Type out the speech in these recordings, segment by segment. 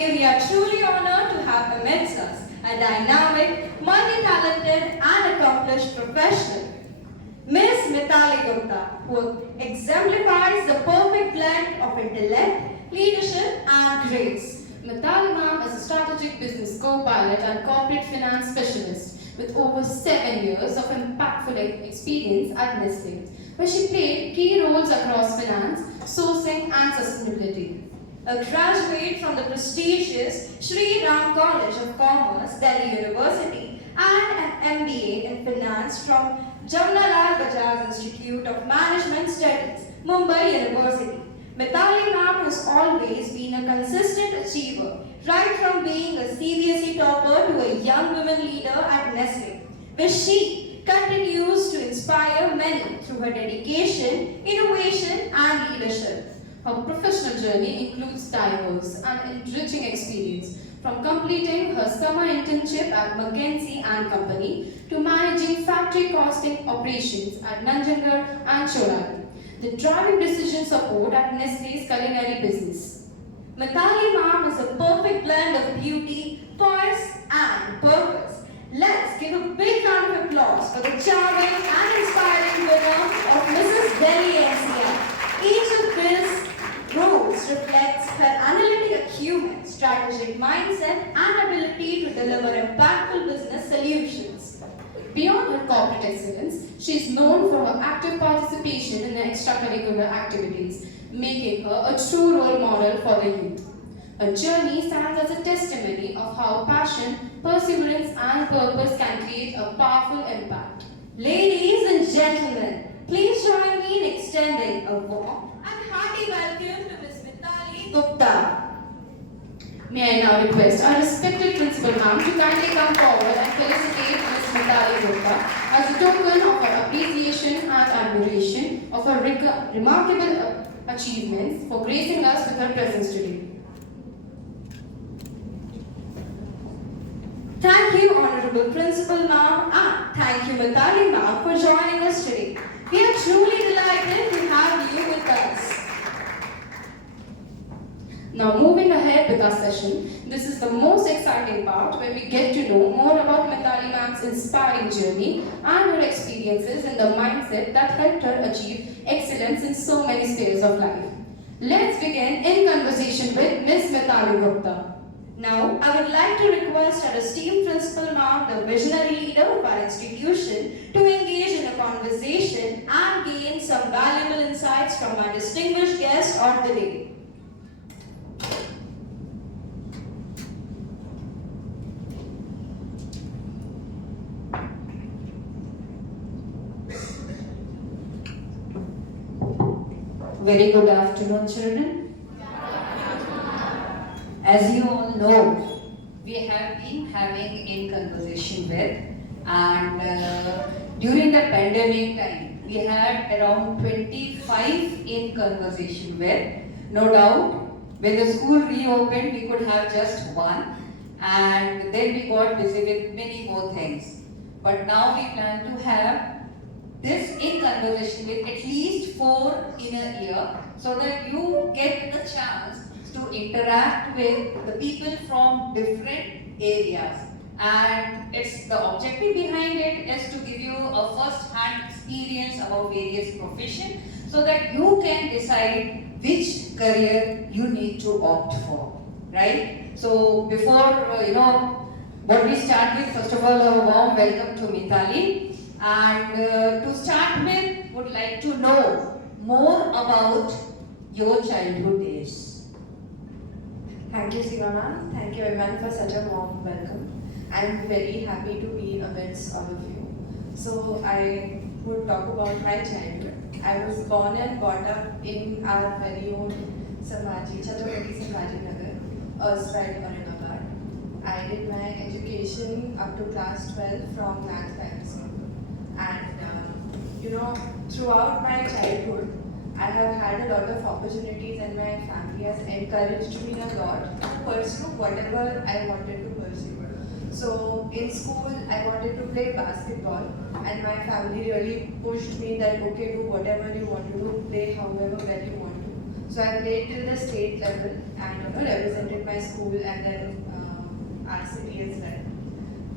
We are truly honored to have amidst us a dynamic, multi-talented and accomplished professional, Miss Mithali Gupta, who exemplifies the perfect blend of intellect, leadership and grace. Mithali ma'am is a strategic business co-pilot and corporate finance specialist with over 7 years of impactful experience at Nestle, where she played key roles across finance, sourcing and sustainability. A graduate from the prestigious Sri Ram College of Commerce, Delhi University, and an MBA in Finance from Jamnalal Bajaj Institute of Management Studies, Mumbai University. Mithali ma'am has always been a consistent achiever, right from being a CBSE topper to a young women leader at Nestle, where she continues to inspire many through her dedication, innovation, and leadership. Her professional journey includes diverse and enriching experience, from completing her summer internship at McKinsey and Company to managing factory costing operations at Nanjangud and Cholagi, the driving decision support at Nestle's culinary business. Mithali ma'am is a perfect blend of beauty, poise, and purpose. Let's give a big round of applause for the charming and inspiring winner of Mrs. Delhi NCR. Each of these roles reflects her analytic acumen, strategic mindset, and ability to deliver impactful business solutions. Beyond her corporate excellence, she is known for her active participation in the extracurricular activities, making her a true role model for the youth. Her journey stands as a testimony of how passion, perseverance, and purpose can create a powerful impact. Ladies and gentlemen, please join me in extending a warm and hearty welcome to Ms. Mithali Gupta. May I now request our respected principal ma'am to kindly come forward and felicitate Ms. Mithali Gupta as a token of her appreciation and admiration of her remarkable achievements for gracing us with her presence today. Thank you, Honorable Principal Ma'am, and thank you, Mithali Ma'am, for joining us today. We are truly delighted to have you with us. Now moving ahead with our session, this is the most exciting part where we get to know more about Mithali ma'am's inspiring journey and her experiences in the mindset that helped her achieve excellence in so many spheres of life. Let's begin in conversation with Ms. Mithali Gupta. Now, I would like to request our esteemed Principal Ma'am, the visionary leader of our institution, to engage in a conversation and gain some valuable insights from our distinguished guest of the day. Very good afternoon, children. As you all know, we have been having in conversation with, and during the pandemic time, we had around 25 in conversation with. No doubt, when the school reopened, we could have just one, and then we got busy with many more things. But now we plan to have this in conversation with at least 4 in a year, so that you get the chance to interact with the people from different areas. And it's the objective behind it is to give you a first-hand experience about various professions, so that you can decide which career you need to opt for, right? So before what we start with, first of all, a warm welcome to Mithali. And to start with, would like to know more about your childhood days. Thank you, Sivana. Thank you everyone for such a warm welcome. I'm very happy to be amidst all of you. So I would talk about my childhood. I was born and brought up in our very own Sambhaji, Chhatrapati Sambhaji Nagar, erstwhile Aurangabad. I did my education up to class 12 from Math Primary School. And throughout my childhood, I have had a lot of opportunities, and my family has encouraged me a lot to pursue whatever I wanted to pursue. So in school, I wanted to play basketball, and my family really pushed me that, okay, do whatever you want to do, play however well you want to. So I played till the state level and represented my school and then our city as well.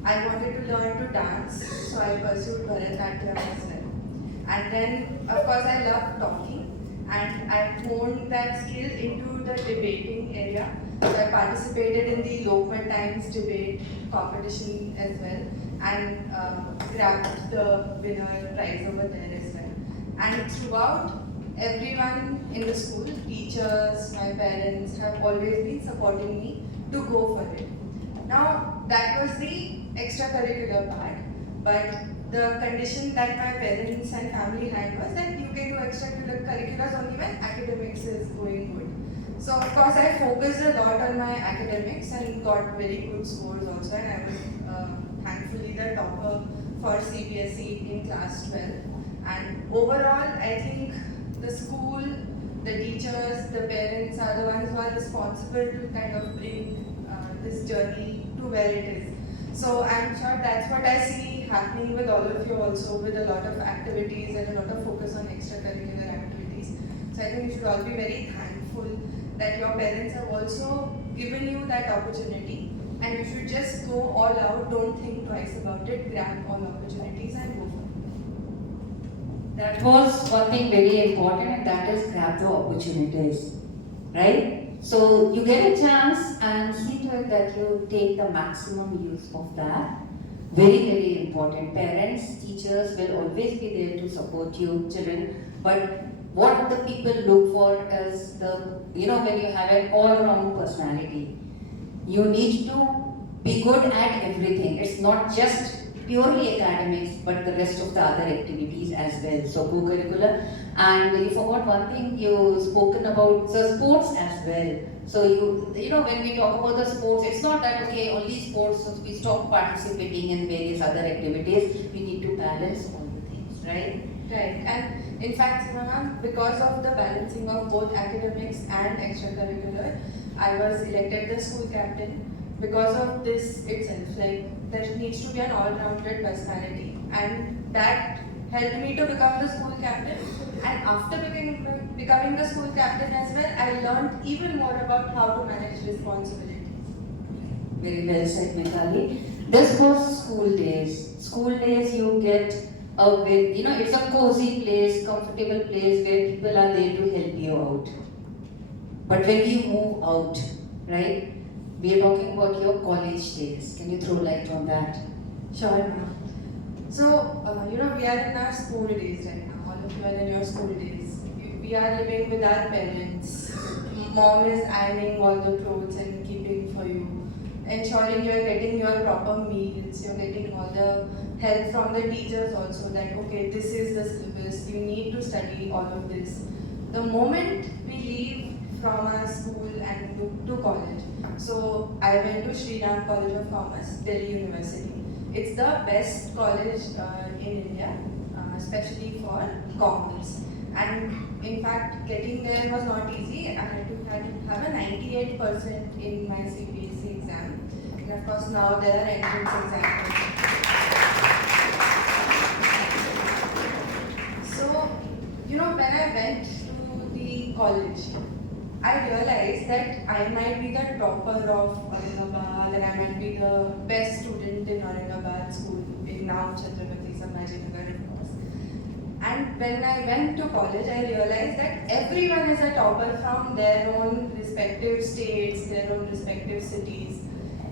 I wanted to learn to dance, so I pursued Bharatanatyam as well. And then, of course, I love talking, and I honed that skill into the debating area. So I participated in the Lokmat Times debate competition as well, and grabbed the winner prize over there as well. And throughout, everyone in the school, teachers, my parents, have always been supporting me to go for it. Now, that was the extracurricular part, but the condition that my parents and family had was that you can do extracurriculars only when academics is going good. So, of course, I focused a lot on my academics and got very good scores also, and I was thankfully the topper for CBSE in class 12. And overall, I think the school, the teachers, the parents are the ones who are responsible to kind of bring this journey to where it is. So I'm sure that's what I see happening with all of you also, with a lot of activities and a lot of focus on extracurricular activities. So I think you should all be very thankful that your parents have also given you that opportunity, and you should just go all out, don't think twice about it, grab all opportunities and go for it. That was one thing very important, and that is grab the opportunities, right? So you get a chance and see to it that you take the maximum use of that. Very, very important. Parents, teachers will always be there to support you, children. But what the people look for is when you have an all-round personality, you need to be good at everything. It's not just purely academics, but the rest of the other activities as well. So co-curricular. And you forgot one thing, you spoken about the sports as well. So when we talk about the sports, it's not that okay, only sports, so we stop participating in various other activities. We need to balance all the things, right? Right, and in fact, Simona, because of the balancing of both academics and extracurricular, I was elected the school captain. Because of this itself, like there needs to be an all-rounded personality, and that helped me to become the school captain. And after becoming the school captain as well, I learned even more about how to manage responsibilities. Very well said, Mithali. This was school days. School days, you get it's a cozy place, comfortable place where people are there to help you out. But when you move out, right? We are talking about your college days. Can you throw light on that? Sure, ma'am. So, we are in our school days right now. All of you are in your school days. We are living with our parents. Mom is ironing all the clothes and keeping for you. Ensuring you are getting your proper meals. You're getting all the help from the teachers also. Like, okay, this is the syllabus. You need to study all of this. The moment we leave from our school and to college. So I went to Sri Ram College of Commerce, Delhi University. It's the best college in India, especially for commerce. And in fact, getting there was not easy. I had to have a 98% in my CBSE exam. And of course, now there are entrance exams. So, when I went to the college, I realized that I might be the topper of Aurangabad and I might be the best student in Aurangabad school, in now Chhatrapati Sambhajinagar, of course. And when I went to college, I realized that everyone is a topper from their own respective states, their own respective cities.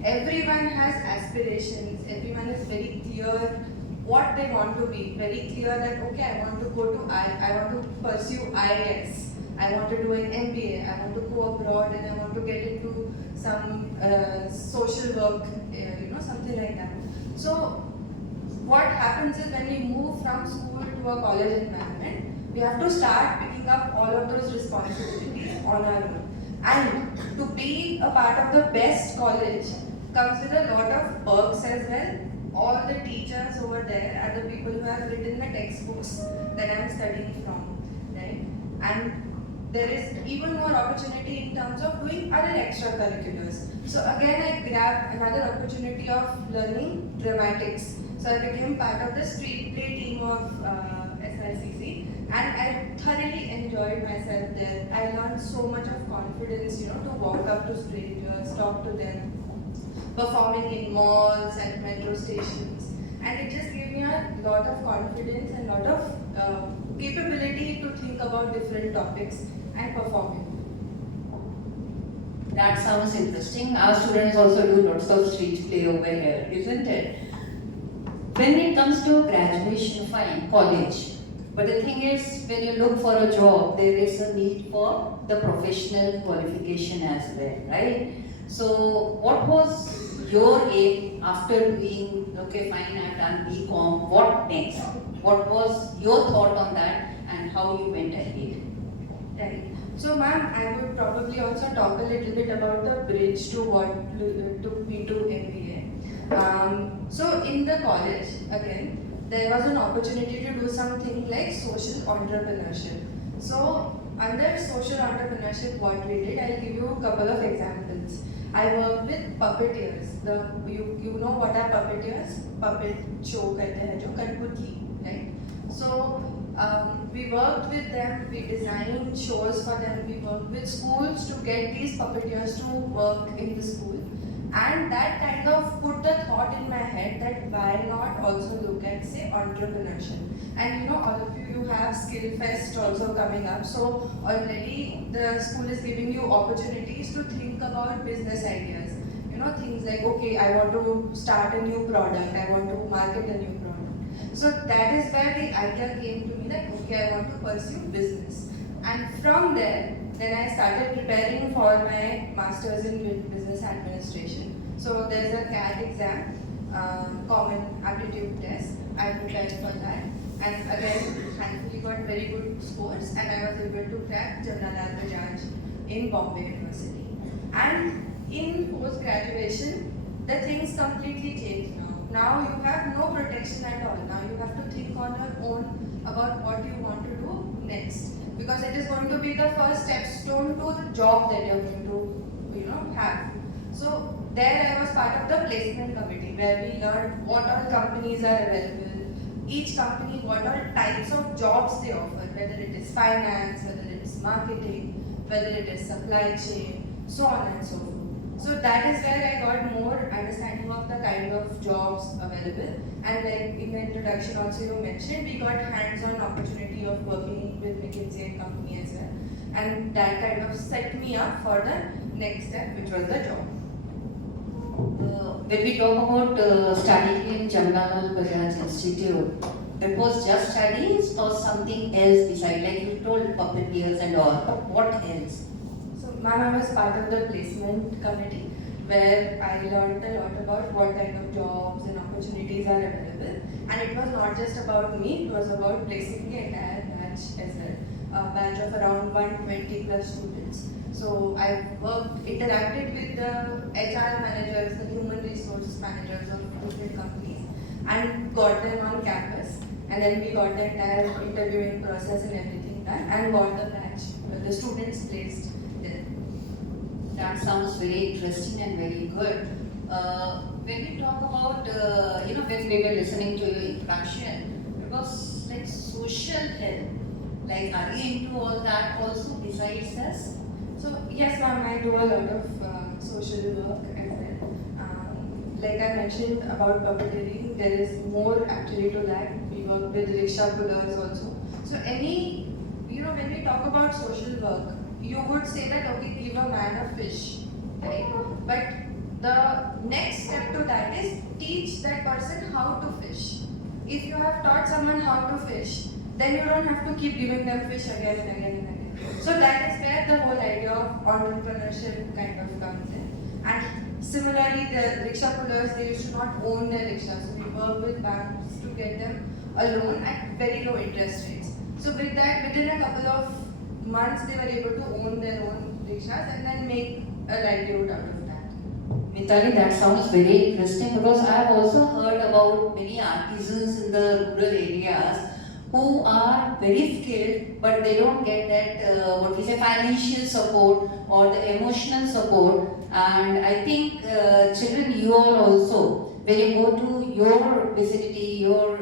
Everyone has aspirations, everyone is very clear what they want to be, very clear that okay, I want to pursue IAS. I want to do an MBA, I want to go abroad and I want to get into some social work, something like that. So what happens is when we move from school to a college environment, we have to start picking up all of those responsibilities on our own. And to be a part of the best college comes with a lot of perks as well. All the teachers over there are the people who have written the textbooks that I am studying from, right? And there is even more opportunity in terms of doing other extracurriculars. So again, I grabbed another opportunity of learning dramatics. So I became part of the street play team of SICC, and I thoroughly enjoyed myself there. I learned so much of confidence, to walk up to strangers, talk to them, performing in malls and metro stations, and it just gave me a lot of confidence and lot of capability to think about different topics and performing. That sounds interesting. Our students also do lots of street play over here, isn't it? When it comes to graduation, fine, college. But the thing is, when you look for a job, there is a need for the professional qualification as well, right? So, what was your aim after doing, okay, fine, I've done BCom, what next? What was your thought on that and how you went ahead? Right. So, ma'am, I would probably also talk a little bit about the bridge to what took me to MBA. So, in the college, again, there was an opportunity to do something like social entrepreneurship. So, under social entrepreneurship, what we did, I'll give you a couple of examples. I worked with puppeteers. You know what are puppeteers? Puppet show करते हैं जो कठपुतली, right? So we worked with them. We designed shows for them. We worked with schools to get these puppeteers to work in the school. And that kind of put the thought in my head that why not also look at, say, entrepreneurship. And all of you have Skill Fest also coming up. So already the school is giving you opportunities to think about business ideas. Things like, okay, I want to start a new product. I want to market a new product. So that is where the idea came to me that, okay, I want to pursue business. And from there, then I started preparing for my master's in business administration. So there's a CAT exam, common aptitude test. I prepared for that. And again, thankfully got very good scores and I was able to crack Jamnalal Bajaj in Bombay University. And in post-graduation, the things completely changed now. Now you have no protection at all. Now you have to think on your own about what you want to do next. Because it is going to be the first stepstone to the job that you're going to, have. So there I was part of the placement committee where we learned what all companies are available, each company what all types of jobs they offer, whether it is finance, whether it is marketing, whether it is supply chain, so on and so forth. So that is where I got more understanding of the kind of jobs available. And like in the introduction also you mentioned, we got hands-on opportunity of working with McKinsey and Company as well. And that kind of set me up for the next step, which was the job. When we talk about studying in Jamnalal Bajaj Institute, it was just studies or something else besides, like you told puppeteers and all, what else? So, ma'am, I was part of the placement committee where I learned a lot about what kind of jobs and opportunities are available. And it was not just about me, it was about placing the entire batch as well. A batch of around 120 plus students. So I interacted with the HR managers, the human resource managers of different companies and got them on campus. And then we got the entire interviewing process and everything done and got the batch, the students placed there. That sounds very interesting and very good. When we talk about, when we were listening to your introduction, it was like social help. Like, are you into all that also besides this? So yes, ma'am, I do a lot of social work as well. Like I mentioned about puppeteering, there is more actually to that. We work with rickshaw pullers also. So when we talk about social work, you would say that, okay, give a man a fish, right? But the next step to that is teach that person how to fish. If you have taught someone how to fish, then you don't have to keep giving them fish again and again and again. So that is where the whole idea of entrepreneurship kind of comes in. And similarly, the rickshaw pullers, they used to not own their rickshaws. So we work with banks to get them a loan at very low interest rates. So with that, within a couple of months, they were able to own their own rickshaws and then make a livelihood out of that. Mitali, that sounds very interesting because I have also heard about many artisans in the rural areas who are very skilled but they don't get that financial support or the emotional support. And I think children, you all also, when you go to your vicinity, your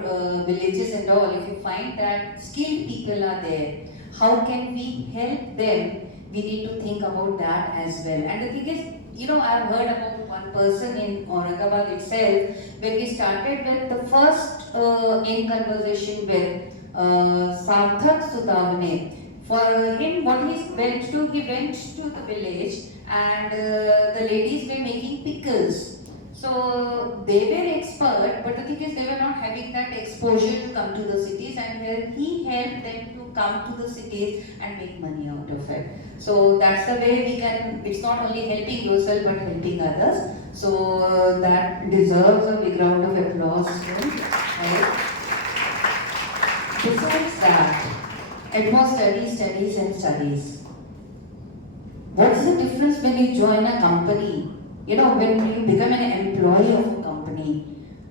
villages and all, if you find that skilled people are there, how can we help them? We need to think about that as well. And the thing is, I've heard about one person in Aurangabad itself, when we started with the first in conversation with Sarthak Sudhavane. For him, what he went to the village, and the ladies were making pickles. So they were expert, but the thing is they were not having that exposure to come to the cities, and where he helped them to come to the cities and make money out of it. So that's the way we can, it's not only helping yourself but helping others. So that deserves a big round of applause. Right? Besides that, it was studies and studies. What's the difference when you join a company? When you become an employee of a company,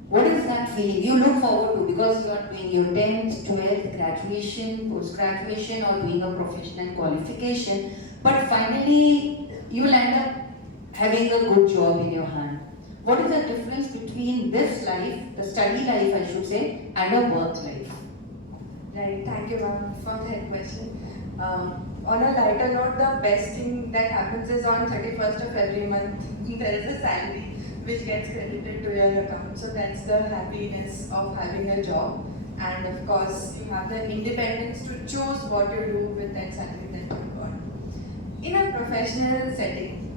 what is that feeling you look forward to? Because you are doing your 10th, 12th, graduation, post-graduation, or doing a professional qualification, but finally you will end up having a good job in your hand. What is the difference between this life, the study life I should say, and a work life? Right, thank you ma'am for that question. On a lighter note, the best thing that happens is on 31st of every month, there is a salary which gets credited to your account. So that's the happiness of having a job. And of course, you have the independence to choose what you do with that salary that you got. In a professional setting,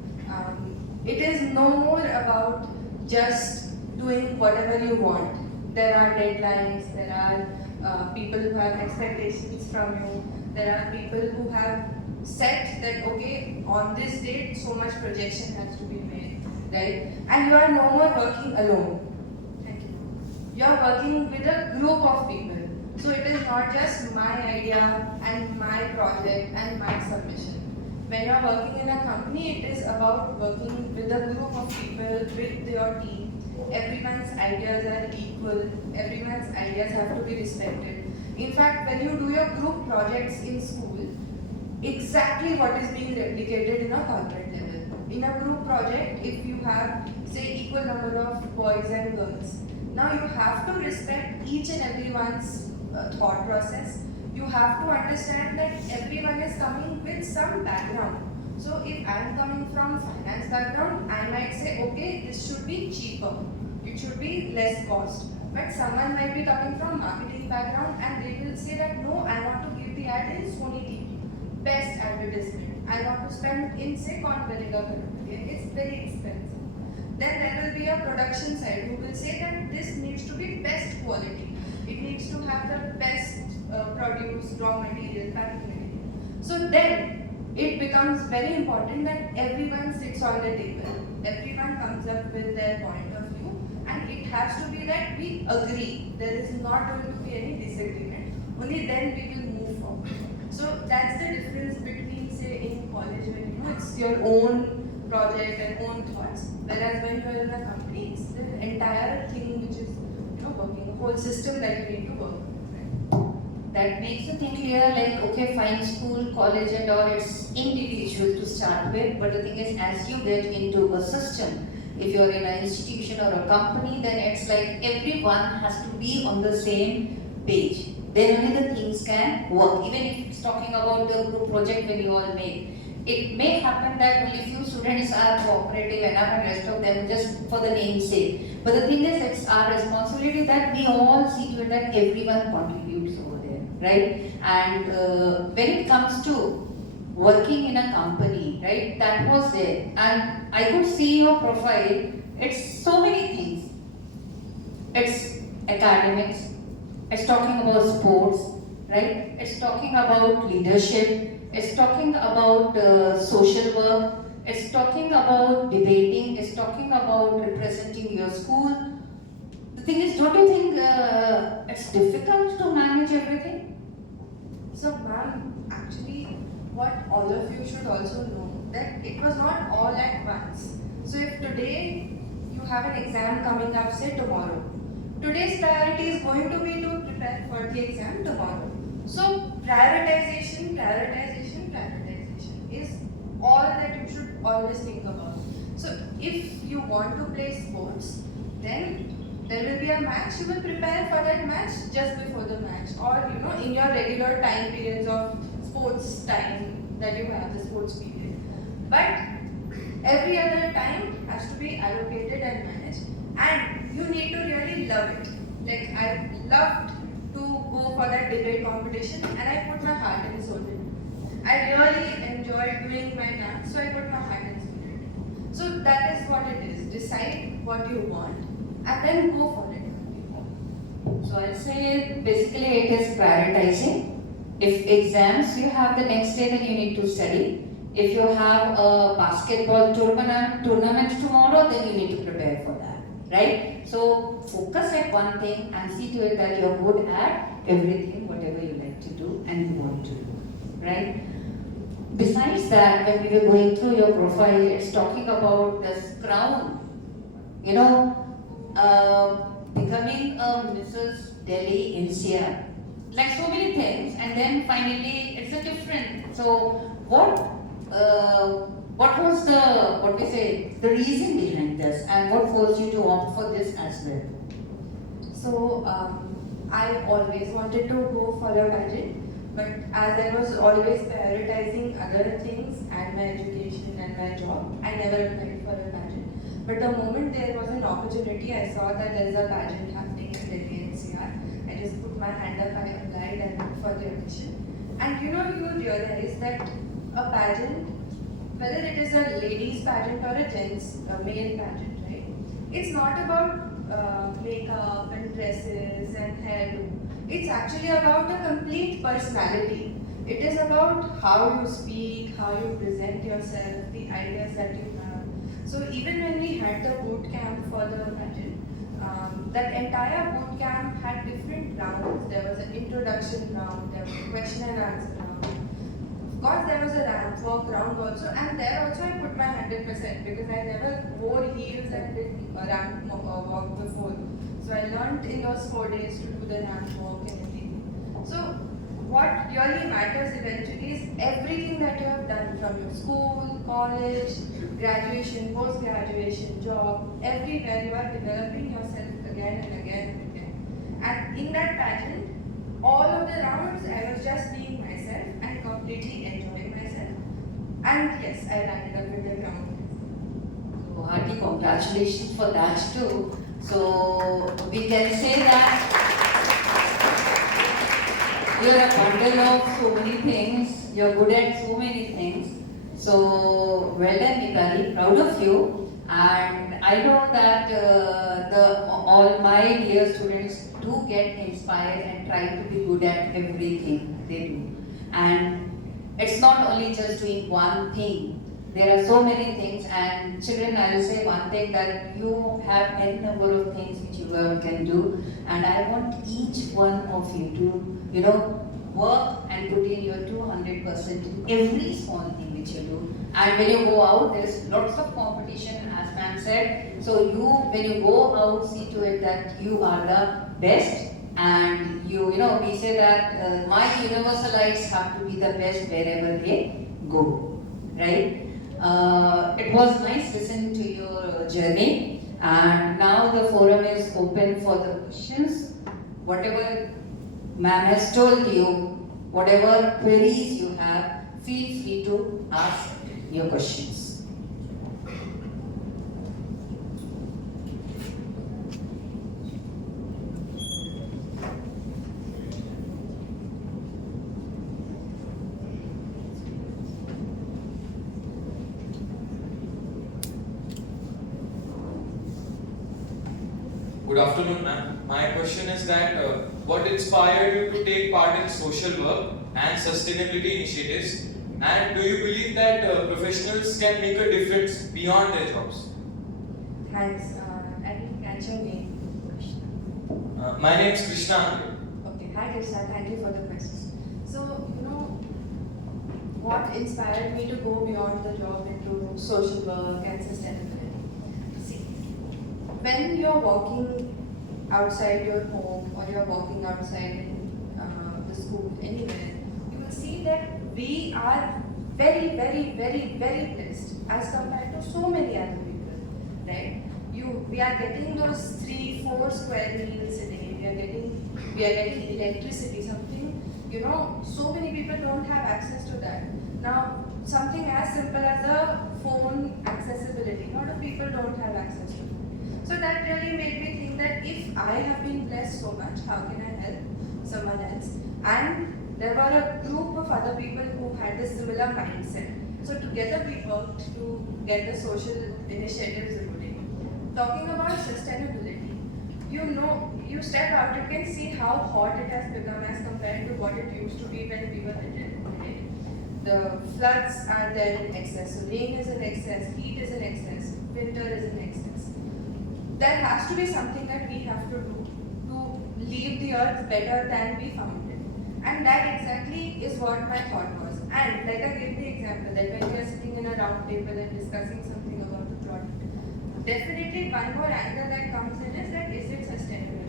it is no more about just doing whatever you want. There are deadlines, there are people who have expectations from you. There are people who have set that, okay, on this date, so much projection has to be made, right? And you are no more working alone. Thank you. You are working with a group of people. So it is not just my idea and my project and my submission. When you are working in a company, it is about working with a group of people, with your team. Everyone's ideas are equal. Everyone's ideas have to be respected. In fact, when you do your group projects in school, exactly what is being replicated in a corporate level. In a group project, if you have, say, equal number of boys and girls, now you have to respect each and everyone's thought process. You have to understand that everyone is coming with some background. So if I am coming from finance background, I might say, okay, this should be cheaper. It should be less cost. But someone might be coming from marketing background and they will say that no, I want to give the ad in Sony TV, best advertisement. I want to spend in say corn vinegar, it's very expensive. Then there will be a production side who will say that this needs to be best quality. It needs to have the best produce, raw material, packing material. So then it becomes very important that everyone sits on the table. Everyone comes up with their point of view. And it has to be that we agree. There is not going to be any disagreement. Only then we will move forward. So that's the difference between, say, in college when it's your own project and own thoughts. Whereas when you are in a company, it's the entire thing which is working, the whole system that you need to work with. That makes the thing clear, like, okay, fine, school, college and all, it's individual to start with, but the thing is, as you get into a system, if you're in an institution or a company, then it's like everyone has to be on the same page. Then only the things can work. Even if it's talking about the group project when you all make, it may happen that only few students are cooperative enough and rest of them just for the name's sake. But the thing is, it's our responsibility that we all see to it that everyone contributes over there, right? And when it comes to working in a company, right, that was there. And I could see your profile, it's so many things. It's academics, it's talking about sports, right? It's talking about leadership, it's talking about social work, it's talking about debating, it's talking about representing your school. The thing is, don't you think it's difficult to manage everything? So ma'am, actually what all of you should also know that it was not all at once. So if today you have an exam coming up, say tomorrow, today's priority is going to be to prepare for the exam tomorrow. So prioritization is all that you should always think about. So if you want to play sports, Then there will be a match. You will prepare for that match just before the match, or in your regular time periods of sports time that you have, the sports period. But every other time has to be allocated and managed, and you need to really love it. Like I loved to go for that debate competition, and I put my heart and soul in it. I really enjoyed doing my dance, so I put my heart and soul in it. So that is what it is. Decide what you want, and then go for it. So I'll say basically it is prioritizing. If exams you have the next day, then you need to study. If you have a basketball tournament tomorrow, then you need to prepare for that, right? So focus at one thing and see to it that you're good at everything, whatever you like to do and you want to do, right? Besides that, when we were going through your profile, it's talking about this crown, becoming a Mrs. Delhi NCR. Like so many things, and then finally it's a different. So what was the reason behind this, and what forced you to opt for this as well? So I always wanted to go for a pageant, but as I was always prioritizing other things and my education and my job, I never applied for a pageant. But the moment there was an opportunity, I saw that there is a pageant happening in Delhi NCR. I just put my hand up, I applied and went for the audition. And you realize that a pageant, whether it is a ladies pageant or a male pageant, right? It's not about makeup and dresses and hairdo. It's actually about a complete personality. It is about how you speak, how you present yourself, the ideas that you have. So even when we had the boot camp for the pageant, that entire boot camp had different rounds. There was an introduction round, there was a question and answer round. Of course, there was a ramp walk round also, and there also I put my 100% because I never wore heels and did a ramp walk before. So I learned in those 4 days to do the ramp walk and everything. So what really matters eventually is everything that you have done from your school, college, graduation, post-graduation, job, everywhere you are developing yourself again and again and again. And in that pageant, all of the rounds I was just being myself and completely enjoying myself. And yes, I landed up with the crown. So hearty congratulations for that too. So we can say that you're a bundle of so many things, you're good at so many things. So well done, Mitali, proud of you. And I know that all my dear students do get inspired and try to be good at everything they do. And it's not only just doing one thing. There are so many things, and children, I will say one thing, that you have n number of things which you can do, and I want each one of you to, work and put in your 200% in every small thing which you do. And when you go out, there's lots of competition, as ma'am said. So when you go out, see to it that you are the best. And we say that my universalites have to be the best wherever they go, right? It was nice listening to your journey, and now the forum is open for the questions. Whatever ma'am has told you, whatever queries you have, feel free to ask your questions. Good afternoon, ma'am. My question is that what inspired you to take part in social work and sustainability initiatives? And do you believe that professionals can make a difference beyond their jobs? Thanks. I didn't catch your name. My name is Krishna. Okay, hi Krishna, thank you for the question. So, what inspired me to go beyond the job into social work and sustainability? See, when you're walking outside your home or you're walking outside in the school, anywhere, you will see that we are very, very, very, very blessed as compared to so many other people, right? You we are getting those 3-4 square meals a day. We are getting electricity, something, so many people don't have access to that. Now, something as simple as a phone accessibility, a lot of people don't have access to it. So that really made me think that if I have been blessed so much, how can I help someone else? And there were a group of other people who had the similar mindset. So together we worked to get the social initiatives rolling. Talking about sustainability, you step out, you can see how hot it has become as compared to what it used to be when we were little. Right? The floods are there in excess, so rain is in excess, heat is in excess, winter is in excess. There has to be something that we have to do to leave the earth better than we found it. And that exactly is what my thought was. And like I gave the example that when we are sitting in a round table and discussing something about the product, definitely one more angle that comes in is that is it sustainable?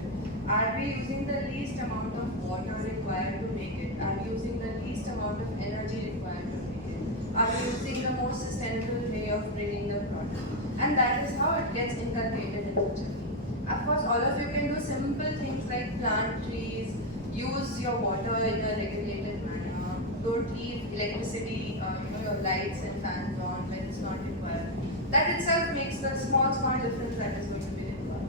Are we using the least amount of water required to make it? Are we using the least amount of energy required to make it? Are we using the most sustainable way of bringing the product? And that is how it gets inculcated in the journey. Of course, all of you can do simple things like plant trees, use your water in a regulated manner, don't leave electricity, your lights and fans on when it's not required. That itself makes the small difference that is going to be required.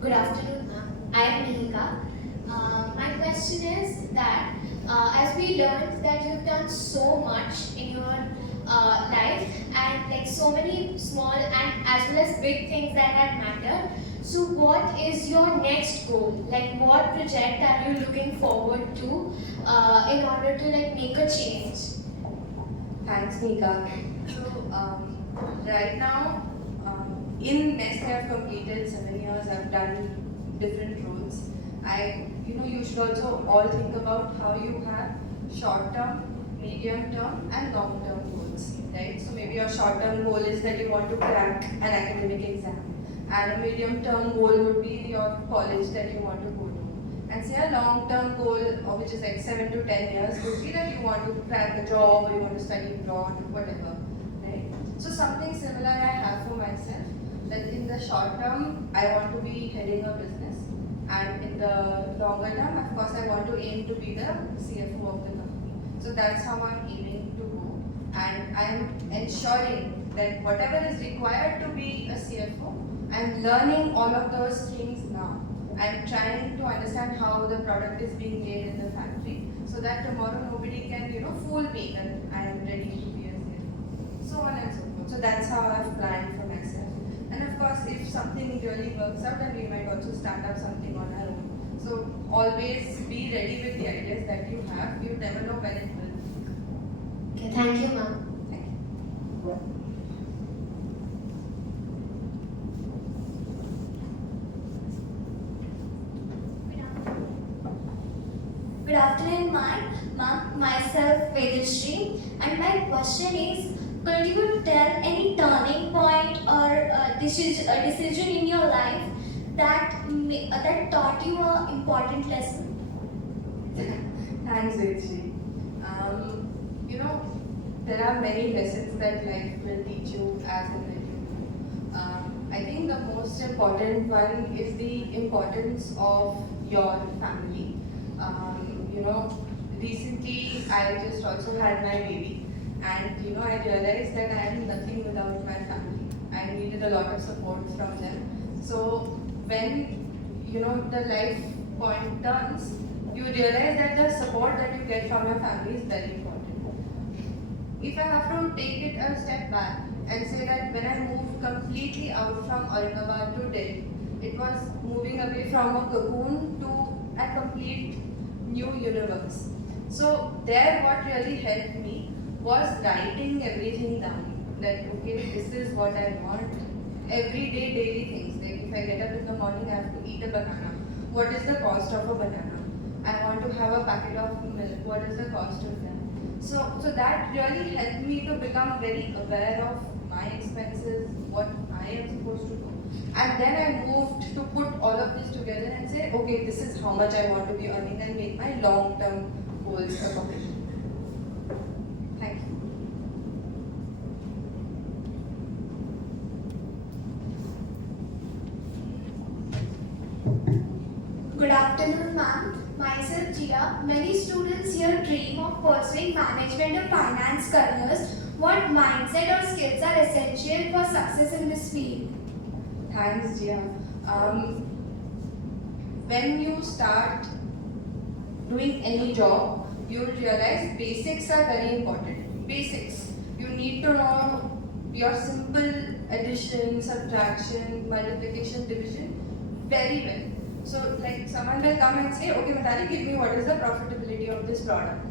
Good afternoon, ma'am. I am Mihika. My question is that as we learned that you've done so much in your life and like so many small and as well as big things that had mattered. So what is your next goal? Like what project are you looking forward to in order to like make a change? Thanks, Nika. So, right now, in Nest, I have completed 7 years. I've done different roles. You should also all think about how you have short-term, medium-term, and long-term goals, right? So maybe your short-term goal is that you want to crack an academic exam, and a medium-term goal would be your college that you want to go to. And say a long-term goal, which is like 7 to 10 years, would be that you want to crack a job or you want to study abroad or whatever, right? So something similar I have for myself, that in the short term, I want to be heading a business, and in the longer term, of course, I want to aim to be the CFO of the company. So that's how I'm aiming to go, and I'm ensuring that whatever is required to be a CFO, I'm learning all of those things now. I'm trying to understand how the product is being made in the factory, so that tomorrow nobody can, fool me that I am ready to be a CFO. So on and so forth. So that's how I've planned for myself. And of course, if something really works out, then we might also start up something on our own. So always be ready with the ideas that you have. You never know when it will. Okay, thank you, ma'am. Thank you. Good afternoon, myself Vedashri, and my question is, could you tell any turning point or a decision in your life that taught you an important lesson? Thanks, Vedashri. There are many lessons that life will teach you as and when you grow. I think the most important one is the importance of your family. Recently I just also had my baby, and I realized that I am nothing without my family. I needed a lot of support from them. So when the life point turns, you realize that the support that you get from your family is very important. If I have to take it a step back and say that when I moved completely out from Aurangabad to Delhi, it was moving away from a cocoon to a complete new universe. So there what really helped me was writing everything down. That okay, this is what I want. Everyday daily things. Like if I get up in the morning, I have to eat a banana. What is the cost of a banana? I want to have a packet of milk. What is the cost of that? So that really helped me to become very aware of my expenses, what I am supposed to do. And then I moved to put all of this together and say, okay, this is how much I want to be earning and make my goals accordingly. Thank you. Good afternoon, ma'am. Myself, Jia. Many students here dream of pursuing management or finance careers. What mindset or skills are essential for success in this field? Thanks, Jia. When you start doing any job, you'll realize basics are very important. Basics. You need to know your simple addition, subtraction, multiplication, division very well. So, like someone will come and say, okay, Mitali, give me what is the profitability of this product.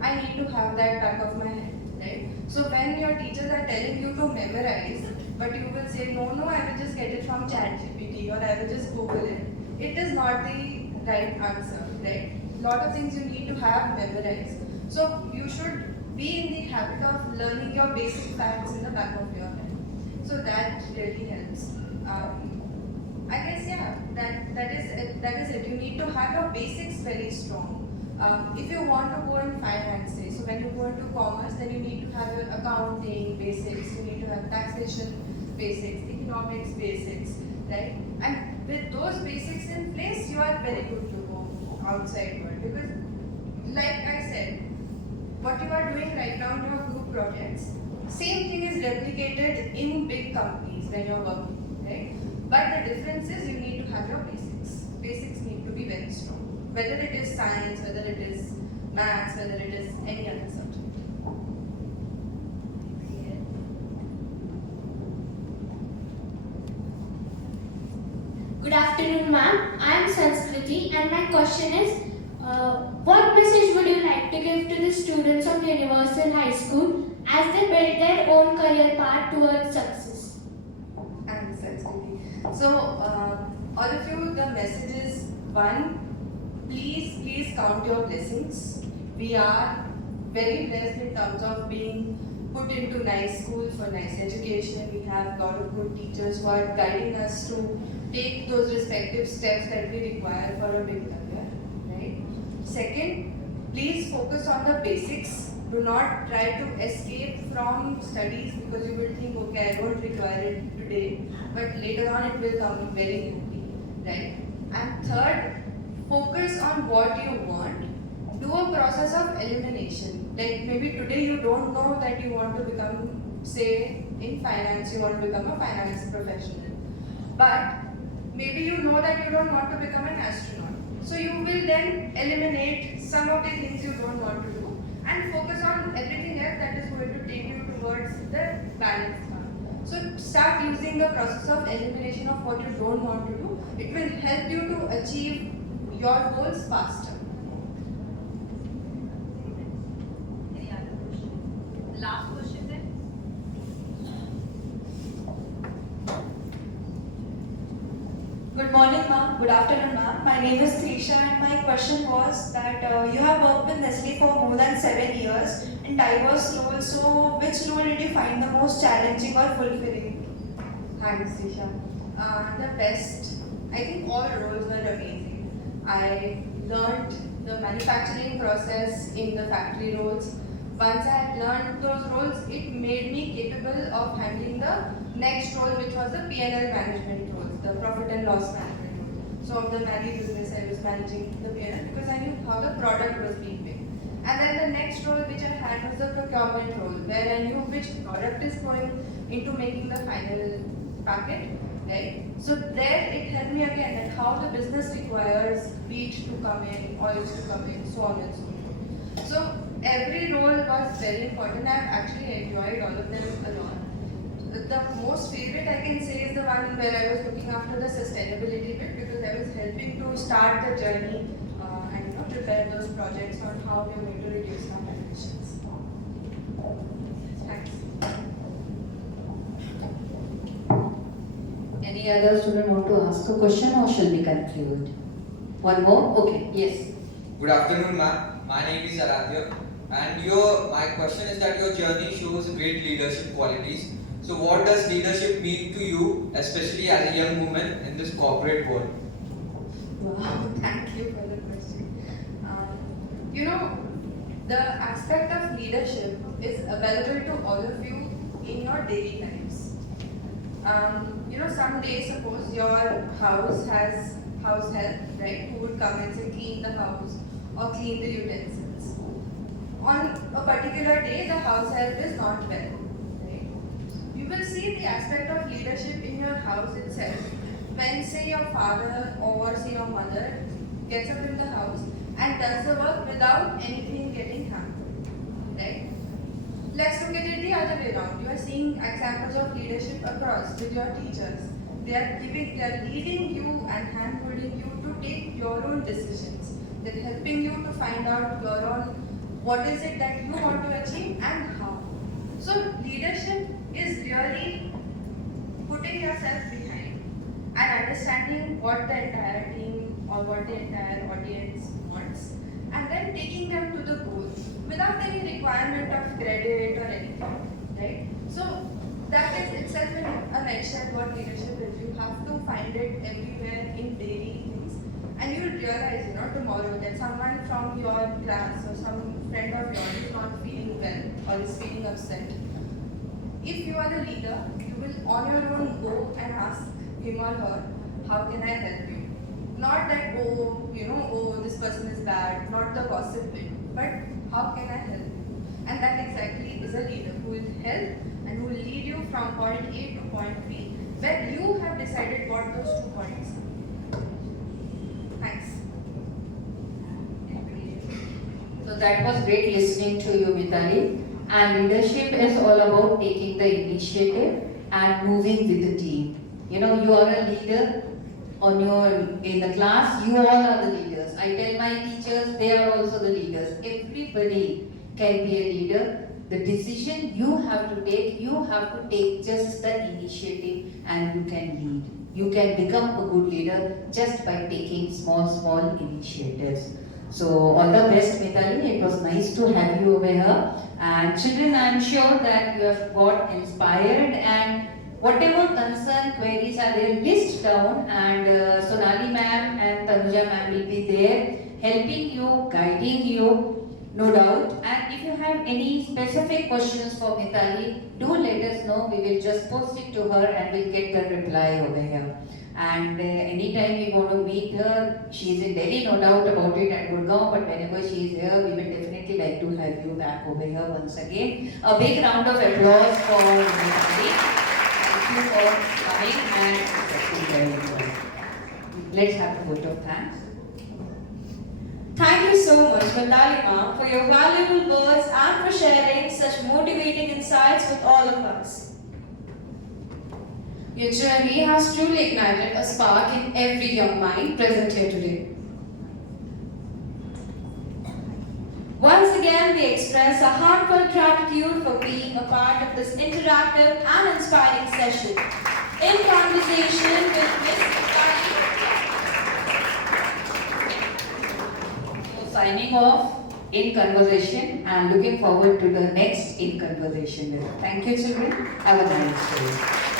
I need to have that back of my head, right? So, when your teachers are telling you to memorize, but you will say, no, I will just get it from ChatGPT or I will just Google it. It is not the right answer, right? Lot of things you need to have memorized. So, you should be in the habit of learning your basic facts in the back of your head. So, that really helps. I guess that is it. You need to have your basics very strong. If you want to go in finance, say, so when you go into commerce, then you need to have your accounting basics. You need to have taxation basics, economics basics, right? And with those basics in place, you are very good to go outside world because, like I said, what you are doing right now in your group projects, same thing is replicated in big companies when you're working, right? But the difference is you need to have your basics. Basics need to be very strong. Whether it is science, whether it is maths, whether it is any other subject. Good afternoon, ma'am. I am Sanskriti, and my question is, what message would you like to give to the students of Universal High School as they build their own career path towards success? And Sanskriti. So, all of you, the message is one, please count your blessings. We are very blessed in terms of being put into nice schools for nice education. We have a lot of good teachers who are guiding us to take those respective steps that we require for a big career, right? Second, please focus on the basics. Do not try to escape from studies because you will think, okay, I don't require it today, but later on it will come very handy, right? And third, focus on what you want. Do a process of elimination. Like maybe today you don't know that you want to become, say, in finance, you want to become a finance professional. But maybe you know that you don't want to become an astronaut. So you will then eliminate some of the things you don't want to do and focus on everything else that is going to take you towards the balanced path. So start using the process of elimination of what you don't want to do. It will help you to achieve your goals faster. Any other question? The last question then? Good morning, ma'am. Good afternoon, ma'am. My name is Trisha, and my question was that you have worked with Nestle for more than 7 years in diverse roles. So, which role did you find the most challenging or fulfilling? Thanks, Tisha. The best, I think all roles were amazing. I learned the manufacturing process in the factory roles. Once I had learned those roles, it made me capable of handling the next role, which was the P&L management role, the profit and loss management role. So of the Maggi business, I was managing the P&L because I knew how the product was being made. And then the next role which I had was the procurement role, where I knew which product is going into making the final packet, right? So there it helped me again that how the business requires wheat to come in, oils to come in, so on and so forth. So every role was very important. I've actually enjoyed all of them a lot. The most favorite I can say is the one where I was looking after the sustainability bit because I was helping to start the journey and prepare those projects on how we're going to reduce our emissions. Thanks. Any other student want to ask a question or shall we conclude? One more? Okay, yes. Good afternoon, ma'am. My name is Aradhya, and my question is that your journey shows great leadership qualities. So, what does leadership mean to you, especially as a young woman in this corporate world? Wow, thank you for the question. the aspect of leadership is available to all of you in your daily lives. Some days, suppose your house has house help, right, who would come and say clean the house or clean the utensils. On a particular day, the house help is not well, right? You will see the aspect of leadership in your house itself when, say, your father or say your mother gets up in the house and does the work without anything getting hampered, right? Let's look at it the other way around. You are seeing examples of leadership across with your teachers. They are leading you and hand-holding you to take your own decisions. They're helping you to find out your own what is it that you want to achieve and how. So leadership is really putting yourself behind and understanding what the entire team or what the entire audience wants, and then taking them to the goal without any requirement of credit or anything, right? So that is itself in a nutshell what leadership is. You have to find it everywhere in daily things, and you will realize, tomorrow that someone from your class or some friend of yours is not feeling well or is feeling upset. If you are the leader, you will on your own go and ask him or her, how can I help you? Not that, this person is bad, not the gossip bit, but how can I help you? And that exactly is a leader who will help and who will lead you from point A to point B, where you have decided what those 2 points are. Thanks. So that was great listening to you, Mithali. And leadership is all about taking the initiative and moving with the team. You are a leader in the class, you all are the leaders. I tell my teachers, they are also the leaders. Everybody can be a leader. The decision you have to take just the initiative, and you can lead. You can become a good leader just by taking small initiatives. So all the best, Mithali. It was nice to have you over here. And children, I am sure that you have got inspired, and whatever concern, queries are there, list down, and Sonali ma'am and Tanuja ma'am will be there helping you, guiding you, no doubt. And if you have any specific questions for Mithali, do let us know. We will just post it to her and we'll get the reply over here. And anytime we want to meet her, she is in Delhi, no doubt about it, at Gurgaon, but whenever she is here, we will definitely like to have you back over here once again. A big round of applause for Mithali. Thank you for coming and accepting very well. Let's have a vote of thanks. Thank you so much, Mithali ma'am, for your valuable words and for sharing such motivating insights with all of us. Your journey has truly ignited a spark in every young mind present here today. Once again, we express our heartfelt gratitude for being a part of this interactive and inspiring session. In conversation with Ms. Mithali. Signing off in conversation and looking forward to the next in conversation. Thank you, children. Have a nice day.